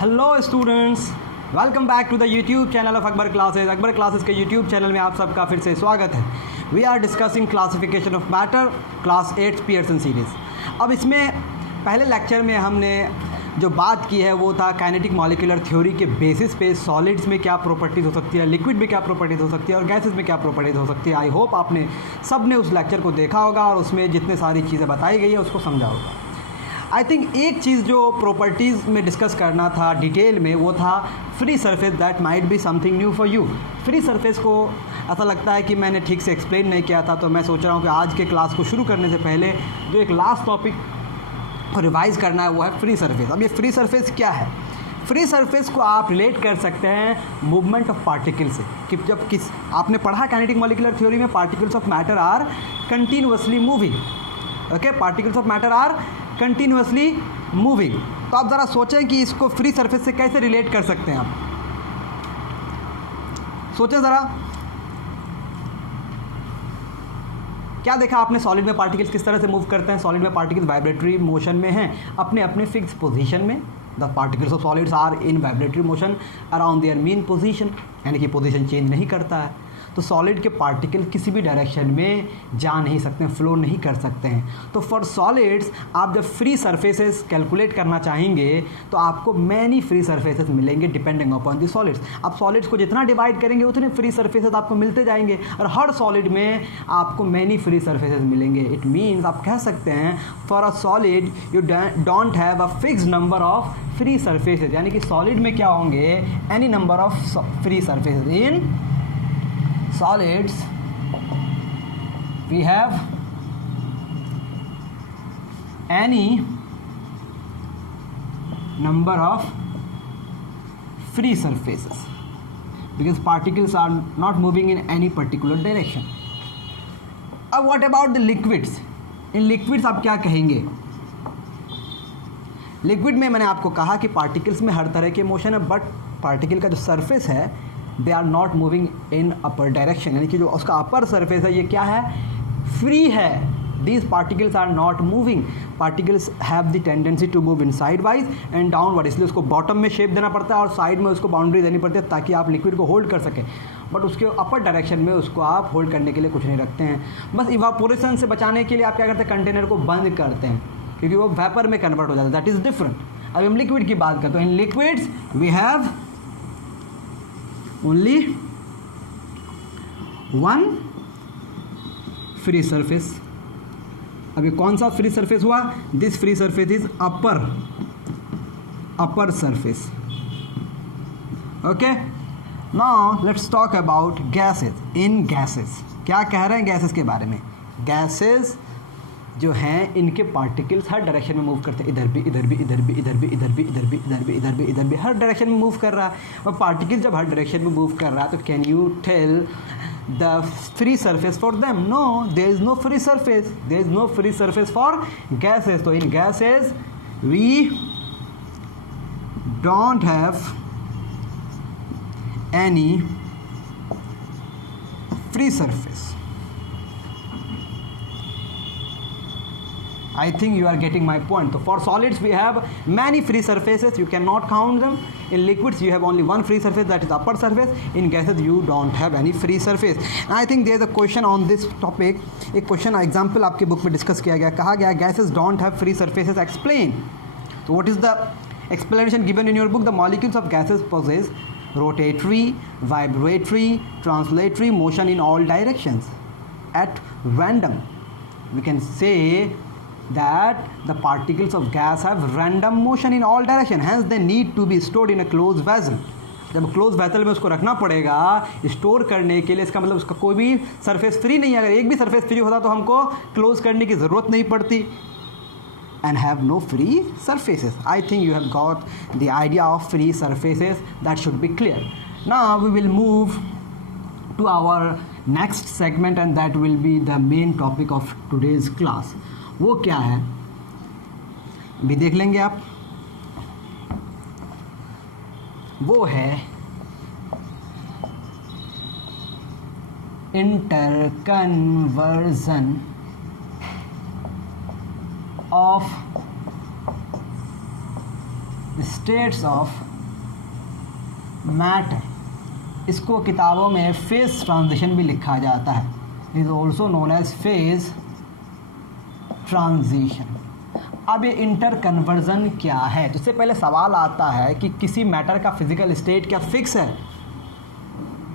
Hello students, welcome back to the YouTube channel of Akbar classes. Akbar classes के YouTube channel में आप सबका फिर से स्वागत है। We are discussing classification of matter, class 8 Pearson series. अब इसमें पहले लेक्चर में हमने जो बात की है वो था काइनेटिक मॉलिक्यूलर थ्योरी के बेसिस पे सॉलिड्स में क्या प्रॉपर्टीज़ हो सकती है, लिक्विड में क्या प्रॉपर्टीज़ हो सकती है और गैसेस में क्या प्रॉपर्टीज़ हो सकती है। आई होप आपने सब ने उस लेक्चर को देखा होगा और उसमें जितने सारी चीज़ें बताई गई है उसको समझा होगा। आई थिंक एक चीज़ जो प्रॉपर्टीज़ में डिस्कस करना था डिटेल में वो था free surface. That might be something new for you. Free surface को ऐसा लगता है कि मैंने ठीक से एक्सप्लेन नहीं किया था, तो मैं सोच रहा हूँ कि आज के क्लास को शुरू करने से पहले जो एक लास्ट टॉपिक को रिवाइज़ करना है वो है फ्री सरफेस। अब ये फ्री सरफेस क्या है? फ्री सरफेस को आप रिलेट कर सकते हैं मूवमेंट ऑफ पार्टिकल से कि जब आपने पढ़ा काइनेटिक मॉलिक्यूलर थ्योरी में particles of matter are continuously moving. Okay, particles of matter are continuously moving. तो आप ज़रा सोचें कि इसको फ्री सरफेस से कैसे रिलेट कर सकते हैं। आप सोचें ज़रा, क्या देखा आपने सॉलिड में पार्टिकल्स किस तरह से मूव करते हैं? सॉलिड में पार्टिकल्स वाइब्रेटरी मोशन में हैं अपने अपने फिक्स पोजीशन में। The particles of solids are in vibratory motion around their mean position, यानी कि पोजीशन चेंज नहीं करता है। तो सॉलिड के पार्टिकल किसी भी डायरेक्शन में जा नहीं सकते हैं, फ्लो नहीं कर सकते हैं। तो फॉर सॉलिड्स आप जब फ्री सरफेसेस कैलकुलेट करना चाहेंगे तो आपको मैनी फ्री सरफेसेस मिलेंगे डिपेंडिंग अपॉन द सॉलिड्स। आप सॉलिड्स को जितना डिवाइड करेंगे उतने फ्री सरफेसेस आपको मिलते जाएंगे और हर सॉलिड में आपको मैनी फ्री सरफेसेस मिलेंगे। इट मीन्स आप कह सकते हैं for a solid you don't have a fix number of free surfaces, यानी कि सॉलिड में क्या होंगे any number of free surfaces. In solids we have any number of free surfaces because particles are not moving in any particular direction. अब what about the liquids? in liquids आप क्या कहेंगे? Liquid में मैंने आपको कहा कि पार्टिकल्स में हर तरह के मोशन है, बट पार्टिकल का जो सरफेस है they are not moving in upper direction, यानी कि जो उसका अपर सरफेस है ये क्या है? फ्री है। These particles are not moving. Particles have the tendency to move in side wise and downward, इसलिए उसको बॉटम में शेप देना पड़ता है और साइड में उसको बाउंड्री देनी पड़ती है ताकि आप लिक्विड को होल्ड कर सकें। बट उसके अपर डायरेक्शन में उसको आप होल्ड करने के लिए कुछ नहीं रखते हैं। बस इवापोरेशन से बचाने के लिए आप क्या करते हैं? कंटेनर को बंद करते हैं क्योंकि वो वेपर में कन्वर्ट हो जाता है। That is different. अब हम लिक्विड की बात करते हैं। In liquids we have only one free surface. अब ये कौन सा फ्री सरफेस हुआ? This free surface is upper surface. Okay, now let's talk about gases. In gases क्या कह रहे हैं गैसेस के बारे में? गैसेस जो हैं इनके पार्टिकल्स हर डायरेक्शन में मूव करते हैं, इधर भी इधर भी इधर भी इधर भी इधर भी इधर भी इधर भी इधर भी इधर भी हर डायरेक्शन में मूव कर रहा है। और पार्टिकल जब हर डायरेक्शन में मूव कर रहा है तो can you tell the free surface for them? No, there is no free surface. There is no free surface for gases. तो इन gases we don't have any free surface. I think you are getting my point. So for solids we have many free surfaces, you cannot count them. In liquids you have only one free surface, that is upper surface. In gases you don't have any free surface. And I think there is a question on this topic. एक question example आपके book में discuss किया गया, कहा गया gases don't have free surfaces, explain. So what is the explanation given in your book? The molecules of gases possess rotatory, vibratory, translatory motion in all directions at random. We can say that the particles of gas have random motion in all direction, hence they need to be stored in a closed vessel. जब close vessel में उसको रखना पड़ेगा store करने के लिए, इसका मतलब उसका कोई भी सरफेस फ्री नहीं है। अगर एक भी सरफेस फ्री होता तो हमको क्लोज करने की ज़रूरत नहीं पड़ती। and have no free surfaces. I think you have got the idea of free surfaces. That should be clear. Now we will move to our next segment and that will be the main topic of today's class. वो क्या है भी देख लेंगे आप। वो है interconversion of states of matter, इसको किताबों में फेज ट्रांजिशन भी लिखा जाता है, it is also known as phase transition. अब ये इंटर कन्वर्जन क्या है, तो इससे पहले सवाल आता है कि किसी मैटर का फिजिकल स्टेट क्या फिक्स है,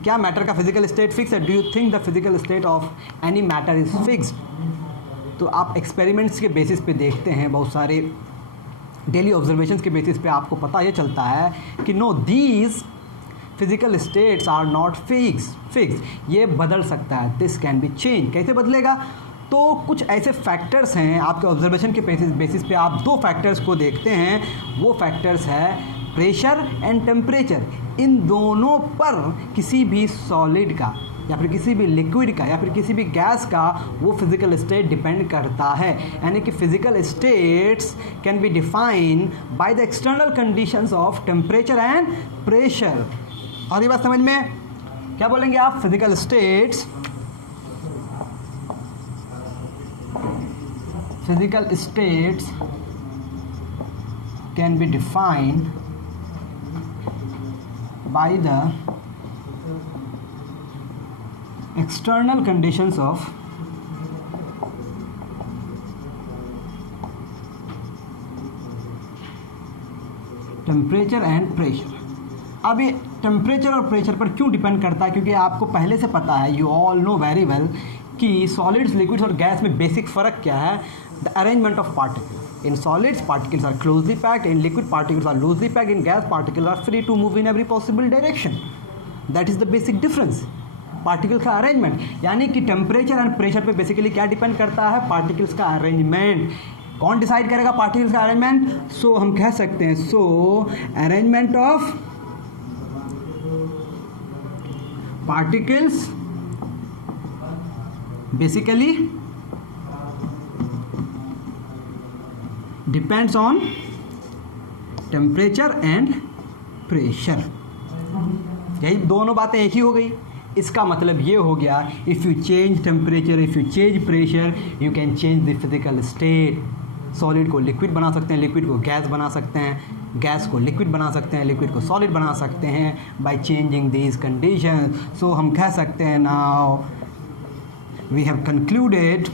क्या मैटर का फिजिकल स्टेट फिक्स है? Do you think the physical state of any matter is fixed? तो आप एक्सपेरिमेंट्स के बेसिस पे देखते हैं, बहुत सारे डेली ऑब्जर्वेशंस के बेसिस पे आपको पता ये चलता है कि no, these physical states are not fix, ये बदल सकता है, दिस कैन बी चेंज। कैसे बदलेगा? तो कुछ ऐसे फैक्टर्स हैं आपके ऑब्जर्वेशन के बेसिस पे आप दो फैक्टर्स को देखते हैं, वो फैक्टर्स है प्रेशर एंड टेम्परेचर। इन दोनों पर किसी भी सॉलिड का या फिर किसी भी लिक्विड का या फिर किसी भी गैस का वो फिजिकल स्टेट डिपेंड करता है। यानी कि physical states can be defined by the external conditions of temperature and pressure. और ये बात समझ में, क्या बोलेंगे आप? Physical states can be defined by the external conditions of temperature and pressure. अब ये टेम्परेचर और प्रेशर पर क्यों डिपेंड करता है? क्योंकि आपको पहले से पता है, you all know very well, कि सॉलिड्स, लिक्विड्स और गैस में बेसिक फ़र्क क्या है? The arrangement of particles. In solids particles are closely packed, in liquid particles are loosely packed, in gas particles are free to move in every possible direction. That is the basic difference, particle का arrangement. यानी कि temperature and pressure पे basically क्या depend करता है? Particles का arrangement. कौन decide करेगा पार्टिकल्स का अरेंजमेंट? सो हम कह सकते हैं, so arrangement of particles basically depends on temperature and pressure. यही दोनों बातें एक ही हो गई। इसका मतलब ये हो गया, if you change temperature, if you change pressure, you can change the physical state. Solid को लिक्विड बना सकते हैं, लिक्विड को गैस बना सकते हैं, गैस को लिक्विड बना सकते हैं, लिक्विड को सॉलिड बना सकते हैं by changing these condition. So हम कह सकते हैं, now we have concluded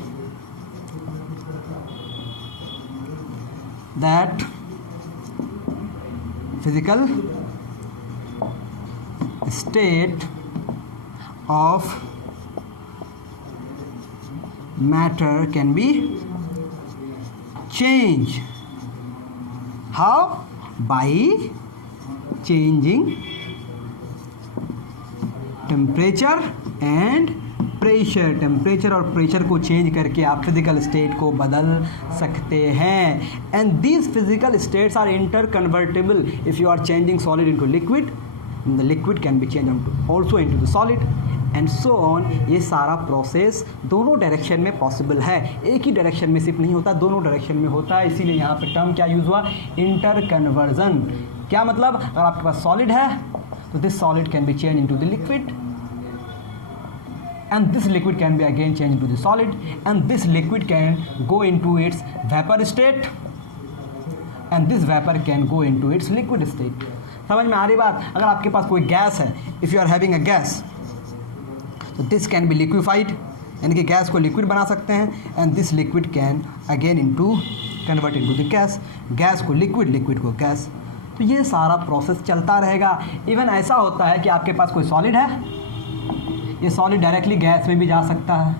that physical state of matter can be changed. How? By changing temperature and pressure. Temperature और प्रेशर को चेंज करके आप फिजिकल स्टेट को बदल सकते हैं। And these physical states are interconvertible. If you are changing solid into liquid, the liquid can be changed also into the solid and so on। ये सारा प्रोसेस दोनों डायरेक्शन में पॉसिबल है, एक ही डायरेक्शन में सिर्फ नहीं होता, दोनों डायरेक्शन में होता है। इसीलिए यहाँ पे टर्म क्या यूज़ हुआ? Inter conversion. क्या मतलब? अगर आपके पास सॉलिड है तो this solid can be change into the liquid and this liquid can be again changed into the solid and this liquid can go into its vapor state and this vapor can go into its liquid state। समझ में आ रही बात? अगर आपके पास कोई gas है, if you are having a gas, तो दिस कैन बी लिक्विफाइड, यानी कि गैस को लिक्विड बना सकते हैं, and this liquid can again into convert into the gas, gas को लिक्विड, लिक्विड को गैस। तो ये सारा प्रोसेस चलता रहेगा। इवन ऐसा होता है कि आपके पास कोई सॉलिड है, ये सॉलिड डायरेक्टली गैस में भी जा सकता है,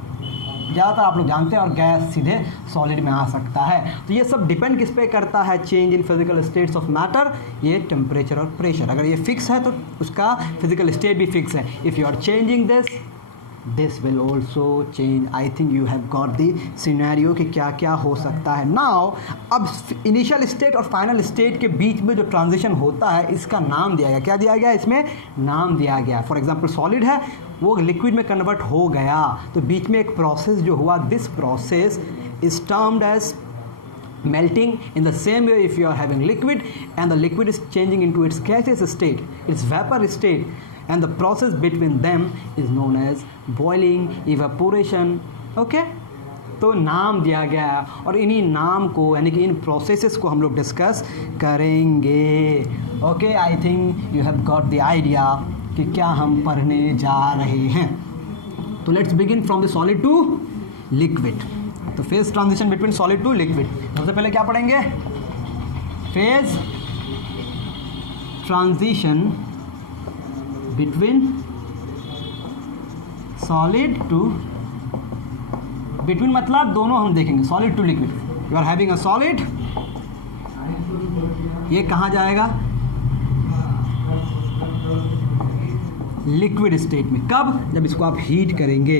ज़्यादातर आप लोग जानते हैं, और गैस सीधे सॉलिड में आ सकता है। तो ये सब डिपेंड किस पे करता है? Change in physical states of matter, ये टेम्परेचर और प्रेशर। अगर ये फिक्स है तो उसका फिजिकल स्टेट भी फिक्स है। If you are changing this will also change. I think you have got the scenario कि क्या क्या हो सकता है। नाउ अब इनिशियल स्टेट और फाइनल स्टेट के बीच में जो ट्रांजिशन होता है, इसका नाम दिया गया। क्या दिया गया? इसमें नाम दिया गया। फॉर एग्जाम्पल सॉलिड है, वो लिक्विड में कन्वर्ट हो गया, तो बीच में एक प्रोसेस जो हुआ, this process is termed as melting। in the same way, if you are having liquid and the liquid is changing into its gaseous state, its vapor state, and the process between them is known as boiling, evaporation। okay, तो नाम दिया गया है और इन्हीं नाम को यानी कि इन प्रोसेसेस को हम लोग डिस्कस करेंगे। Okay, I think you have got the idea कि क्या हम पढ़ने जा रहे हैं। तो let's begin from the solid to liquid. तो phase transition between solid to liquid, सबसे पहले क्या पढ़ेंगे? Phase transition between solid to, between मतलब दोनों हम देखेंगे, solid to liquid. You are having a solid, ये कहाँ जाएगा? लिक्विड स्टेट में। कब? जब इसको आप हीट करेंगे।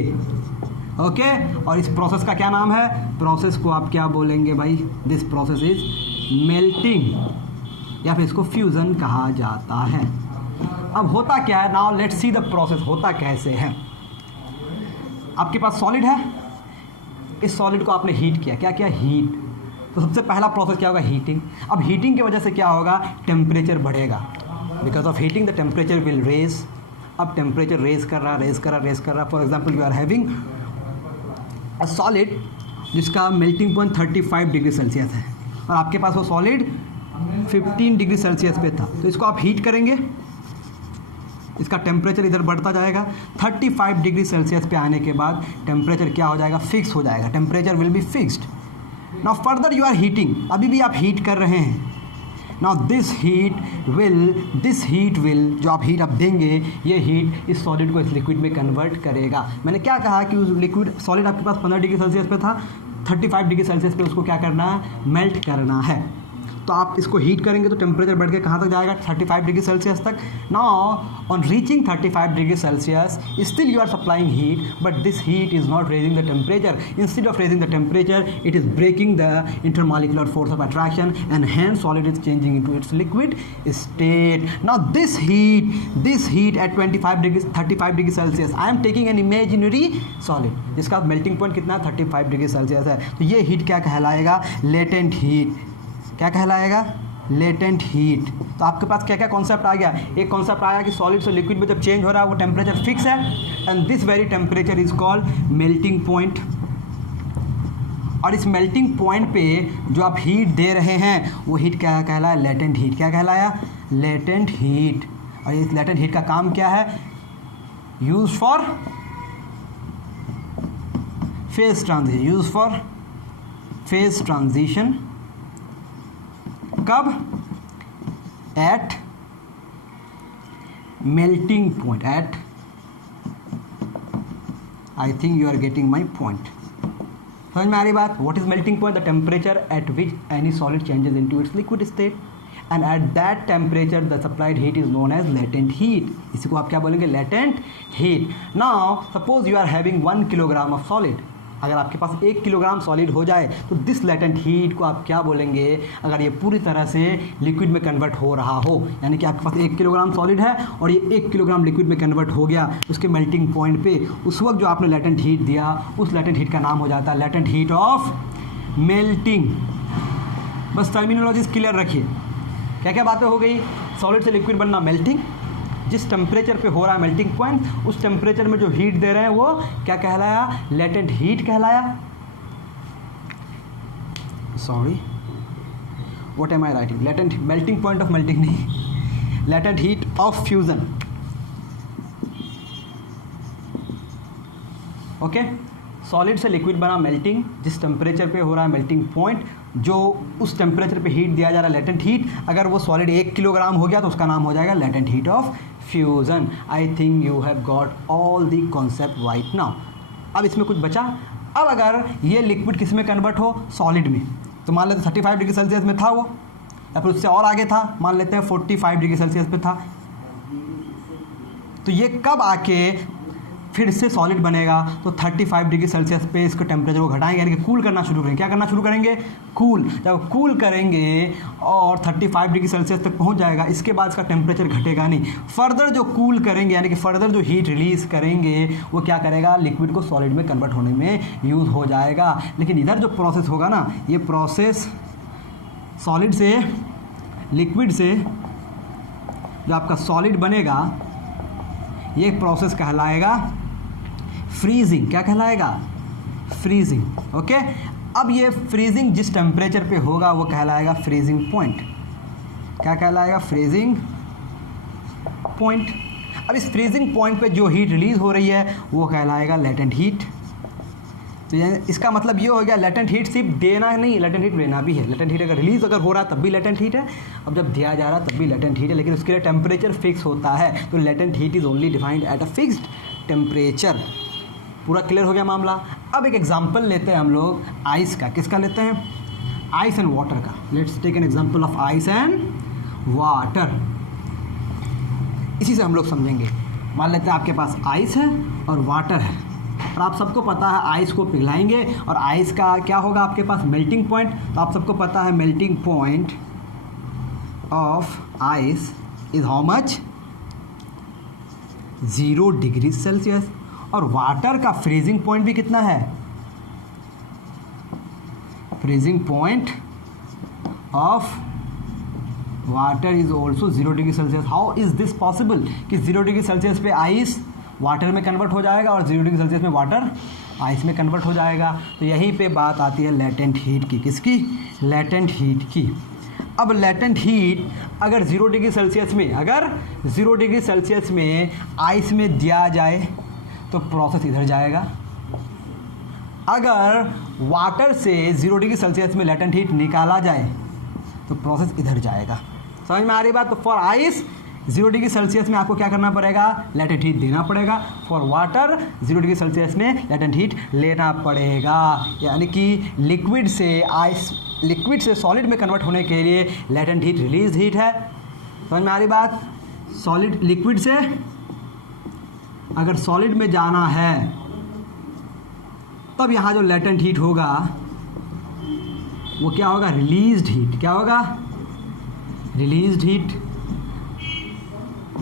ओके, और इस प्रोसेस का क्या नाम है? प्रोसेस को आप क्या बोलेंगे भाई? दिस प्रोसेस इज मेल्टिंग या फिर इसको फ्यूजन कहा जाता है। अब होता क्या है? Now let's see the process, होता कैसे है। आपके पास सॉलिड है, इस सॉलिड को आपने हीट किया। क्या किया? हीट। तो सबसे पहला प्रोसेस क्या होगा? हीटिंग। अब हीटिंग की वजह से क्या होगा? टेम्परेचर बढ़ेगा। Because of heating the temperature will raise. अब टेम्परेचर रेज कर रहा। For example you are having a solid जिसका मेल्टिंग पॉइंट 35 डिग्री सेल्सियस है और आपके पास वो सॉलिड 15 डिग्री सेल्सियस पे था। तो इसको आप हीट करेंगे, इसका टेम्परेचर इधर बढ़ता जाएगा। 35 डिग्री सेल्सियस पे आने के बाद टेम्परेचर क्या हो जाएगा? फिक्स हो जाएगा। Temperature will be fixed. Now further you are heating, अभी भी आप हीट कर रहे हैं। नाउ दिस हीट विल जो आप हीट आप देंगे, ये हीट इस सॉलिड को इस लिक्विड में कन्वर्ट करेगा। मैंने क्या कहा कि उस लिक्विड सॉलिड आपके पास 15 डिग्री सेल्सियस पे था, 35 डिग्री सेल्सियस पे उसको क्या करना है? मेल्ट करना है। तो आप इसको हीट करेंगे तो टेम्परेचर बढ़ के कहाँ तक जाएगा? 35 डिग्री सेल्सियस तक। Now on reaching 35 degree Celsius still you are supplying heat, but this heat is not raising the temperature. Instead of raising the temperature it is breaking the intermolecular force of attraction and hence solid is changing into its liquid state. Now this heat at 35 degree Celsius, I am taking an imaginary solid जिसका melting point कितना है? 35 degree Celsius है। तो ये heat क्या कहलाएगा? Latent heat. क्या कहलाएगा? Latent heat. तो आपके पास क्या क्या कॉन्सेप्ट आ गया? एक कॉन्सेप्ट आया कि सॉलिड से लिक्विड में जब चेंज हो रहा है वो टेम्परेचर फिक्स है and this very temperature is called melting point. और इस मेल्टिंग पॉइंट पे जो आप हीट दे रहे हैं वो हीट क्या कहलाया? Latent heat. क्या कहलाया? Latent heat. और इस लेटेंट हीट का काम क्या है? Use for phase transition. Use for phase transition. कब? At melting point. At, I think you are getting my point. समझ में आ रही बात? What is melting point? The temperature at which any solid changes into its liquid state and at that temperature the supplied heat is known as latent heat. इसी को आप क्या बोलेंगे? Latent heat. Now suppose you are having 1 kilogram of solid. अगर आपके पास 1 kilogram solid हो जाए तो दिस लेटेंट हीट को आप क्या बोलेंगे? अगर ये पूरी तरह से लिक्विड में कन्वर्ट हो रहा हो, यानी कि आपके पास 1 किलोग्राम सॉलिड है और ये 1 किलोग्राम लिक्विड में कन्वर्ट हो गया उसके मेल्टिंग पॉइंट पे, उस वक्त जो आपने लेटेंट हीट दिया उस लेटेंट हीट का नाम हो जाता है लेटेंट हीट ऑफ मेल्टिंग। बस टर्मिनोलॉजीज क्लियर रखिए। क्या क्या बातें हो गई? सॉलिड से लिक्विड बनना मेल्टिंग, जिस टेम्परेचर पे हो रहा है मेल्टिंग पॉइंट उस टेम्परेचर में जो हीट दे रहे हैं वो क्या कहलाया? लेटेंट हीट कहलाया। Sorry, what am I writing? Latent melting point of melting नहीं, latent heat of fusion. Okay, solid से लिक्विड बना मेल्टिंग, जिस टेम्परेचर पे हो रहा है मेल्टिंग पॉइंट, जो उस टेम्परेचर पे हीट दिया जा रहा है लेटेंट हीट। अगर वो सॉलिड 1 किलोग्राम हो गया तो उसका नाम हो जाएगा latent heat of fusion. I think you have got all the concept right now. अब इसमें कुछ बचा? अब अगर ये लिक्विड किस में कन्वर्ट हो? सॉलिड में। तो मान लेते 35 डिग्री सेल्सियस में था वो, या फिर उससे और आगे था, मान लेते हैं 45 डिग्री सेल्सियस पे था। तो ये कब आके फिर से सॉलिड बनेगा? तो 35 डिग्री सेल्सियस पे इसको टेम्परेचर को घटाएंगे, यानी कि कूल करना शुरू करेंगे। क्या करना शुरू करेंगे? कूल। जब कूल करेंगे और 35 डिग्री सेल्सियस तक पहुंच जाएगा, इसके बाद इसका टेम्परेचर घटेगा नहीं। फर्दर जो कूल करेंगे यानी कि फर्दर जो हीट रिलीज करेंगे वो क्या करेगा? लिक्विड को सॉलिड में कन्वर्ट होने में यूज़ हो जाएगा। लेकिन इधर जो प्रोसेस होगा ना, ये प्रोसेस सॉलिड से लिक्विड से जो आपका सॉलिड बनेगा ये प्रोसेस कहलाएगा फ्रीजिंग। क्या कहलाएगा? फ्रीजिंग। ओके, अब ये फ्रीजिंग जिस टेम्परेचर पे होगा वो कहलाएगा फ्रीजिंग पॉइंट। क्या कहलाएगा? Freezing point. अब इस फ्रीजिंग पॉइंट पे जो हीट रिलीज हो रही है वो कहलाएगा लेटेंट हीट। तो इसका मतलब ये हो गया लेटेंट हीट सिर्फ देना नहीं, लेटेंट हीट लेना भी है। लेटेंट हीट अगर रिलीज अगर हो रहा है तब भी लेटेंट हीट है, अब जब दिया जा रहा है तब भी लेटेंट हीट है, लेकिन उसके लिए टेम्परेचर फिक्स होता है। तो latent heat is only defined at a fixed temperature. पूरा क्लियर हो गया मामला। अब एक एग्जांपल लेते हैं हम लोग आइस का। किसका लेते हैं? आइस एंड वाटर का। Let's take an example of ice and water. इसी से हम लोग समझेंगे। मान लेते हैं आपके पास आइस है और वाटर है, और आप सबको पता है आइस को पिघलाएंगे और आइस का क्या होगा आपके पास? Melting point. तो आप सबको पता है melting point of ice is how much? 0 degree Celsius. और वाटर का फ्रीजिंग पॉइंट भी कितना है? Freezing point of water is also 0 degree Celsius. How is this possible कि 0 डिग्री सेल्सियस पे आइस वाटर में कन्वर्ट हो जाएगा और 0 डिग्री सेल्सियस में वाटर आइस में कन्वर्ट हो जाएगा? तो यहीं पे बात आती है लेटेंट हीट की। किसकी? लेटेंट हीट की। अब लेटेंट हीट अगर 0 डिग्री सेल्सियस में, अगर 0 डिग्री सेल्सियस में आइस में दिया जाए तो प्रोसेस इधर जाएगा। अगर वाटर से 0 डिग्री सेल्सियस में लेटेंट हीट निकाला जाए तो प्रोसेस इधर जाएगा। समझ में आ रही बात? तो फॉर आइस 0 डिग्री सेल्सियस में आपको क्या करना पड़ेगा? लेटेंट हीट देना पड़ेगा। फॉर वाटर 0 डिग्री सेल्सियस में लेटेंट हीट लेना पड़ेगा। यानी कि लिक्विड से सॉलिड में कन्वर्ट होने के लिए लेटेंट हीट रिलीज हीट है। समझ में आ रही बात? सॉलिड लिक्विड से अगर सॉलिड में जाना है तब यहाँ जो लेटेंट हीट होगा वो क्या होगा? Released heat. क्या होगा? Released heat.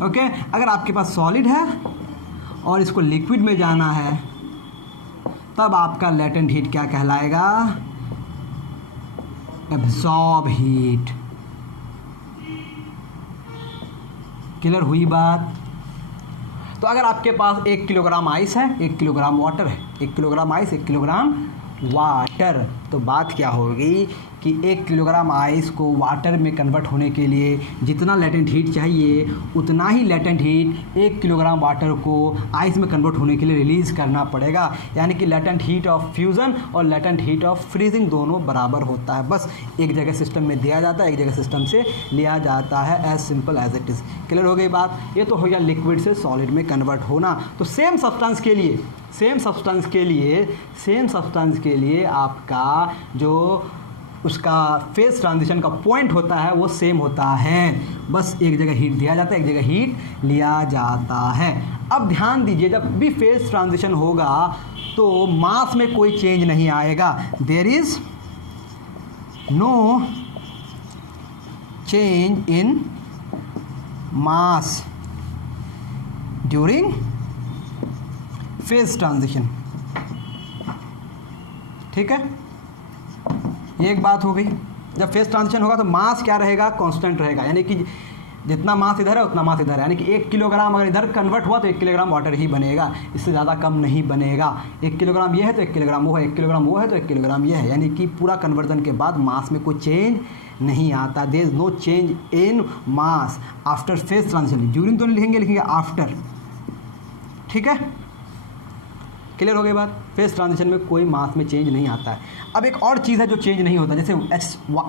ओके, अगर आपके पास सॉलिड है और इसको लिक्विड में जाना है तब आपका लेटेंट हीट क्या कहलाएगा? Absorb heat. क्लियर हुई बात? तो अगर आपके पास 1 किलोग्राम आइस है, 1 किलोग्राम वाटर है, 1 किलोग्राम आइस 1 किलोग्राम वाटर, तो बात क्या होगी कि 1 किलोग्राम आइस को वाटर में कन्वर्ट होने के लिए जितना लेटेंट हीट चाहिए उतना ही लेटेंट हीट 1 किलोग्राम वाटर को आइस में कन्वर्ट होने के लिए रिलीज़ करना पड़ेगा। यानी कि लेटेंट हीट ऑफ फ्यूज़न और लेटेंट हीट ऑफ फ्रीजिंग दोनों बराबर होता है। बस एक जगह सिस्टम में दिया जाता है, एक जगह सिस्टम से लिया जाता है। As simple as it is. Clear हो गई बात? ये तो हो गया लिक्विड से सॉलिड में कन्वर्ट होना। तो सेम सब्सटेंस के लिए आपका जो उसका फेज ट्रांजिशन का पॉइंट होता है वो सेम होता है। बस एक जगह हीट दिया जाता है, एक जगह हीट लिया जाता है। अब ध्यान दीजिए, जब भी फेज ट्रांजिशन होगा तो मास में कोई चेंज नहीं आएगा। There is no change in mass during phase transition. ठीक है, ये एक बात हो गई। जब फेज ट्रांजिशन होगा तो मास क्या रहेगा? कांस्टेंट रहेगा। यानी कि जितना मास इधर है उतना मास इधर है। यानी कि 1 किलोग्राम अगर इधर कन्वर्ट हुआ तो 1 किलोग्राम वाटर ही बनेगा, इससे ज़्यादा कम नहीं बनेगा। 1 किलोग्राम ये है तो 1 किलोग्राम वो है, 1 किलोग्राम वो है तो 1 किलोग्राम ये है। यानी कि पूरा कन्वर्जन के बाद मास में कोई चेंज नहीं आता। There is no change in mass after phase transition. During तो नहीं लिखेंगे, लिखेंगे आफ्टर। ठीक है, क्लियर हो गई बात? फेज ट्रांजिशन में कोई मास में चेंज नहीं आता है। अब एक और चीज़ है जो चेंज नहीं होता, जैसे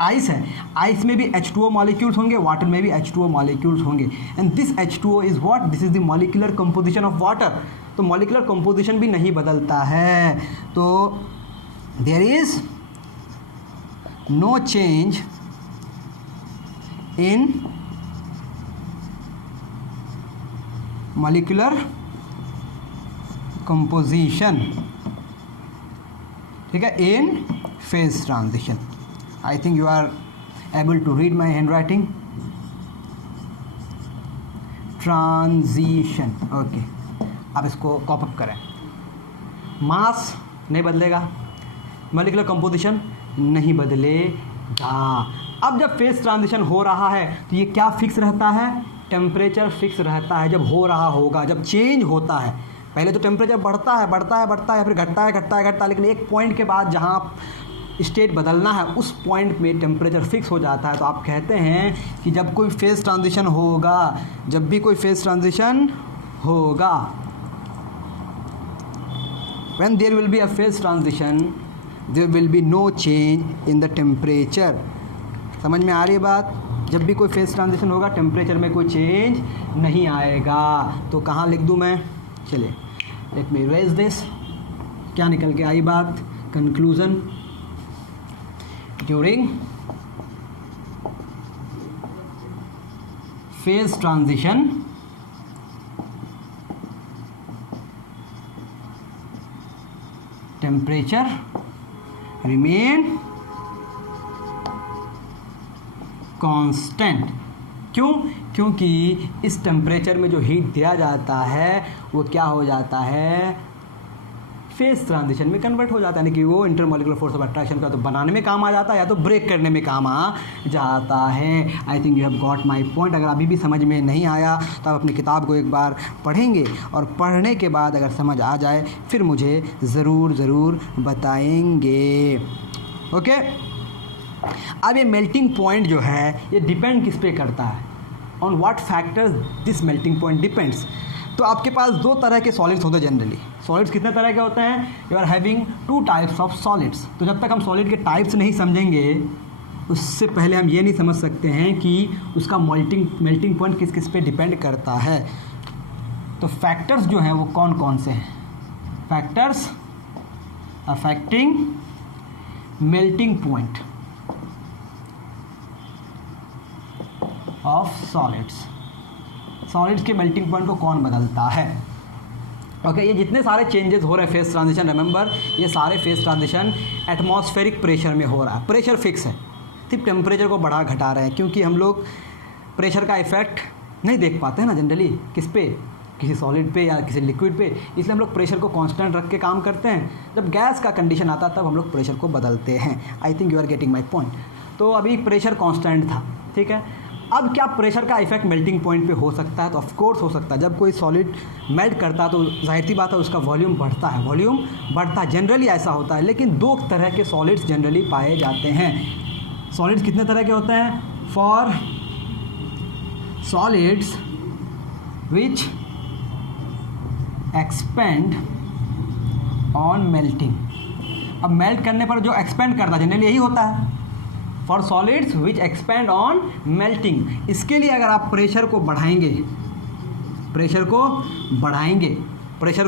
आइस है, आइस में भी H2O मॉलिक्यूल्स होंगे, वाटर में भी H2O मॉलिक्यूल्स होंगे। And this H2O is what? This is the molecular composition of water. तो मॉलिक्यूलर कंपोजिशन भी नहीं बदलता है। तो there is no change in molecular composition, ठीक है, in phase transition. I think you are able to read my handwriting. Transition, okay. अब इसको कॉपअप करें। मास नहीं बदलेगा, मॉलिक्यूलर कंपोजिशन नहीं बदलेगा। अब जब फेज ट्रांजिशन हो रहा है तो ये क्या फिक्स रहता है? टेम्परेचर फिक्स रहता है। जब हो रहा होगा, जब चेंज होता है, पहले तो टेम्परेचर बढ़ता है फिर घटता है, लेकिन एक पॉइंट के बाद जहाँ स्टेट बदलना है उस पॉइंट में टेम्परेचर फिक्स हो जाता है। तो आप कहते हैं कि जब कोई फेज ट्रांजिशन होगा, जब भी कोई फेज ट्रांजिशन होगा, when there will be a phase transition there will be no change in the temperature। समझ में आ रही है बात? जब भी कोई फेज ट्रांजिशन होगा टेम्परेचर में कोई चेंज नहीं आएगा। तो कहाँ लिख दूँ मैं? चलिए लेट मी रेज दिस। क्या निकल के आई बात? Conclusion, during phase transition temperature remain constant. क्यों? क्योंकि इस टेम्परेचर में जो हीट दिया जाता है वो क्या हो जाता है? फेज ट्रांजिशन में कन्वर्ट हो जाता है, यानी कि वो इंटरमॉलिक्यूलर फोर्स ऑफ अट्रैक्शन का तो बनाने में काम आ जाता है या तो ब्रेक करने में काम आ जाता है। आई think you have got my point. अगर अभी भी समझ में नहीं आया तो आप अपनी किताब को एक बार पढ़ेंगे और पढ़ने के बाद अगर समझ आ जाए फिर मुझे ज़रूर बताएंगे। ओके, अब ये मेल्टिंग पॉइंट जो है ये डिपेंड किस पे करता है? On what factors this melting point depends. तो आपके पास दो तरह के सॉलिड्स होते हैं जनरली। सॉलिड्स कितने तरह के होते हैं? You are having two types of solids. तो जब तक हम सॉलिड के टाइप्स नहीं समझेंगे उससे पहले हम ये नहीं समझ सकते हैं कि उसका मेल्टिंग पॉइंट किस किस पे डिपेंड करता है। तो फैक्टर्स जो हैं वो कौन कौन से हैं? Factors affecting melting point of solids. Solids के मेल्टिंग पॉइंट को कौन बदलता है? ओके, ये जितने सारे चेंजेस हो रहे हैं फेज ट्रांजिशन, रिमेंबर ये सारे फेज ट्रांजिशन एटमॉस्फेरिक प्रेशर में हो रहा है। प्रेशर फिक्स है, सिर्फ टेम्परेचर को बढ़ा घटा रहे हैं, क्योंकि हम लोग प्रेशर का इफेक्ट नहीं देख पाते हैं ना जनरली, किस पे? किसी सॉलिड पे या किसी लिक्विड पे, इसलिए हम लोग प्रेशर को कांस्टेंट रख के काम करते हैं। जब गैस का कंडीशन आता है तब हम लोग प्रेशर को बदलते हैं। I think you are getting my point. तो अभी प्रेशर कांस्टेंट था, ठीक है। अब क्या प्रेशर का इफेक्ट मेल्टिंग पॉइंट पे हो सकता है? तो ऑफ कोर्स हो सकता है। जब कोई सॉलिड मेल्ट करता है तो जाहिर सी बात है उसका वॉल्यूम बढ़ता है, वॉल्यूम बढ़ता है, जनरली ऐसा होता है। लेकिन दो तरह के सॉलिड्स जनरली पाए जाते हैं। सॉलिड्स कितने तरह के होते हैं? For solids which expand on melting. अब मेल्ट करने पर जो एक्सपेंड करता है जनरली यही होता है। For solids which expand on melting. इसके लिए अगर आप प्रेशर को बढ़ाएंगे, प्रेशर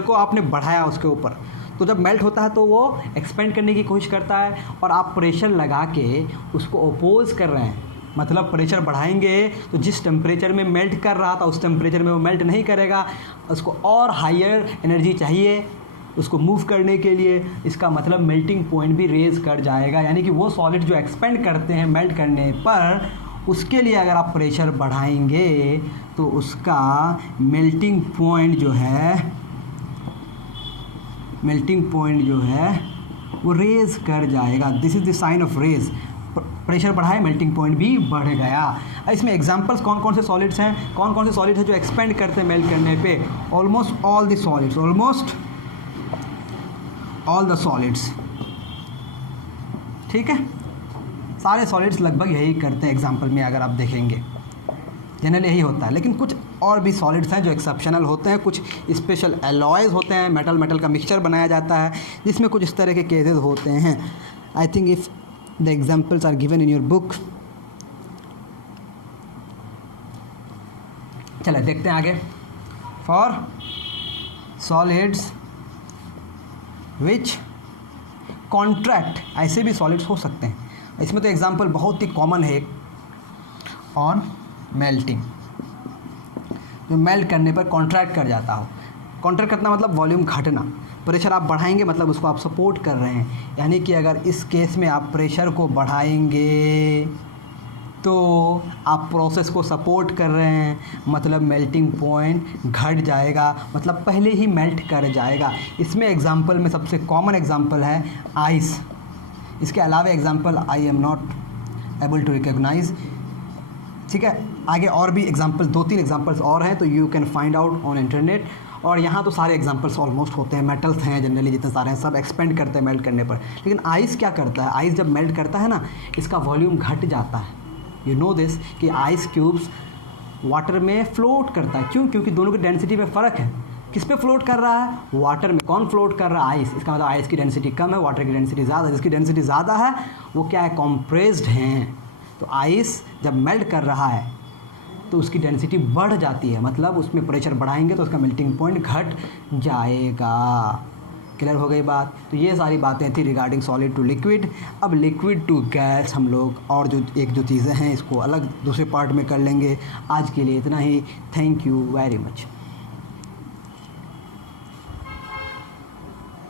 को आपने बढ़ाया उसके ऊपर, तो जब मेल्ट होता है तो वो एक्सपेंड करने की कोशिश करता है और आप प्रेशर लगा के उसको अपोज कर रहे हैं। मतलब प्रेशर बढ़ाएंगे तो जिस टेम्परेचर में मेल्ट कर रहा था उस टेम्परेचर में वो मेल्ट नहीं करेगा, उसको और हायर एनर्जी चाहिए उसको मूव करने के लिए। इसका मतलब मेल्टिंग पॉइंट भी रेज कर जाएगा, यानी कि वो सॉलिड जो एक्सपेंड करते हैं मेल्ट करने पर, उसके लिए अगर आप प्रेशर बढ़ाएंगे तो उसका मेल्टिंग पॉइंट जो है वो रेज कर जाएगा। This is the sign of raise. Pressure बढ़ाए मेल्टिंग पॉइंट भी बढ़ गया। इसमें एग्जांपल्स कौन कौन से सॉलिड्स हैं, कौन कौन से सॉलिड्स हैं जो एक्सपेंड करते हैं मेल्ट करने पे? Almost all the solids, almost all the solids, ठीक है। सारे सॉलिड्स लगभग यही करते हैं एग्जांपल में, अगर आप देखेंगे जनरली यही होता है। लेकिन कुछ और भी सॉलिड्स हैं जो एक्सेप्शनल होते हैं, कुछ स्पेशल एलॉयज़ होते हैं, मेटल का मिक्सचर बनाया जाता है जिसमें कुछ इस तरह के केसेस होते हैं। I think if the examples are given in your book. चलिए देखते हैं आगे। फॉर सॉलिड्स विच कॉन्ट्रैक्ट, ऐसे भी सॉलिड्स हो सकते हैं। इसमें तो एग्जांपल बहुत ही कॉमन है, ऑन मेल्टिंग, जो मेल्ट करने पर कॉन्ट्रैक्ट कर जाता हो। कॉन्ट्रैक्ट करना मतलब वॉल्यूम घटना। प्रेशर आप बढ़ाएंगे मतलब उसको आप सपोर्ट कर रहे हैं, यानी कि अगर इस केस में आप प्रेशर को बढ़ाएंगे तो आप प्रोसेस को सपोर्ट कर रहे हैं, मतलब मेल्टिंग पॉइंट घट जाएगा, मतलब पहले ही मेल्ट कर जाएगा। इसमें एग्जांपल में सबसे कॉमन एग्जांपल है आइस। इसके अलावा example I am not able to recognise, ठीक है। आगे और भी एग्जांपल 2-3 एग्जांपल्स और हैं, तो you can find out on internet. और यहाँ तो सारे एग्जांपल्स ऑलमोस्ट होते हैं, मेटल्स हैं जनरली जितने सारे हैं सब एक्सपेंड करते हैं मेल्ट करने पर। लेकिन आइस क्या करता है, आइस जब मेल्ट करता है ना, इसका वॉल्यूम घट जाता है। यू नो दिस कि आइस क्यूब्स वाटर में फ्लोट करता है। क्यों? क्योंकि दोनों की डेंसिटी में फ़र्क है। किस पे फ्लोट कर रहा है? वाटर में। कौन फ्लोट कर रहा है? आइस। इसका मतलब आइस की डेंसिटी कम है, वाटर की डेंसिटी ज़्यादा है। जिसकी डेंसिटी ज़्यादा है वो क्या है? कॉम्प्रेस्ड हैं। तो आइस जब मेल्ट कर रहा है तो उसकी डेंसिटी बढ़ जाती है, मतलब उसमें प्रेशर बढ़ाएंगे तो उसका मेल्टिंग पॉइंट घट जाएगा। क्लियर हो गई बात? तो ये सारी बातें थी रिगार्डिंग सॉलिड टू लिक्विड। अब लिक्विड टू गैस हम लोग और जो चीज़ें हैं इसको अलग दूसरे पार्ट में कर लेंगे। आज के लिए इतना ही। Thank you very much.